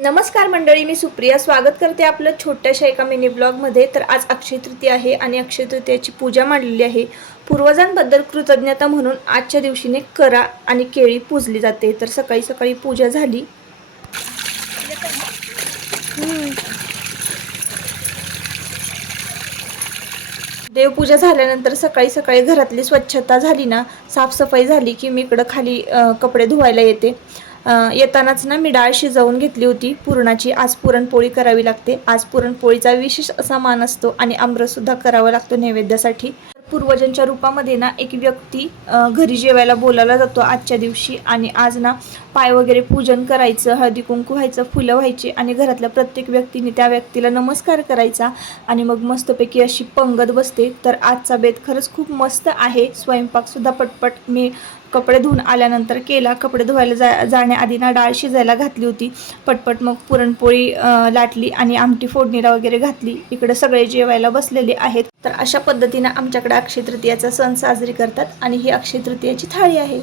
नमस्कार मंडळी, मी सुप्रिया स्वागत करते आपलं छोट्याशा एका मिनी ब्लॉगमध्ये। तर आज अक्षय तृतीया आहे आणि अक्षय तृतीयाची पूजा मांडलेली आहे। पूर्वजांबद्दल कृतज्ञता म्हणून आजच्या दिवशीने करा आणि केळी पूजली जाते। तर सकाळी सकाळी पूजा झाली। देवपूजा झाल्यानंतर सकाळी सकाळी घरातली स्वच्छता झाली ना, साफसफाई झाली की मी इकडं खाली कपडे धुवायला येते। येतानाच ना मी डाळ शिजवून घेतली होती पुरणाची। आज पुरणपोळी करावी लागते। आज पुरणपोळीचा विशेष असा मान असतो आणि आमरस सुद्धा करावा लागतो नैवेद्यासाठी। पूर्वजांच्या रूपामध्ये ना एक व्यक्ती घरी जेवायला बोलावला जातो आजच्या दिवशी। आणि आज ना पाय वगैरे पूजन करायचं, हळदी कुंकू व्हायचं, फुलं व्हायची आणि घरातल्या प्रत्येक व्यक्तीने त्या व्यक्तीला नमस्कार करायचा आणि मग मस्तपैकी अशी पंगत बसते। तर आजचा बेत खरंच खूप मस्त आहे। स्वयंपाकसुद्धा पटपट मी कपडे धुवून आल्यानंतर केला। कपडे धुवायला जाण्याआधी ना डाळ शिजायला घातली होती। पटपट मग पुरणपोळी लाटली आणि आमटी फोडणीला वगैरे घातली। इकडे सगळे जेवायला बसलेले आहेत। तर अशा पद्धतीने आमच्याकडे अक्षय तृतीयाचा सण साजरी करतात आणि ही अक्षय तृतीयाची थाळी आहे।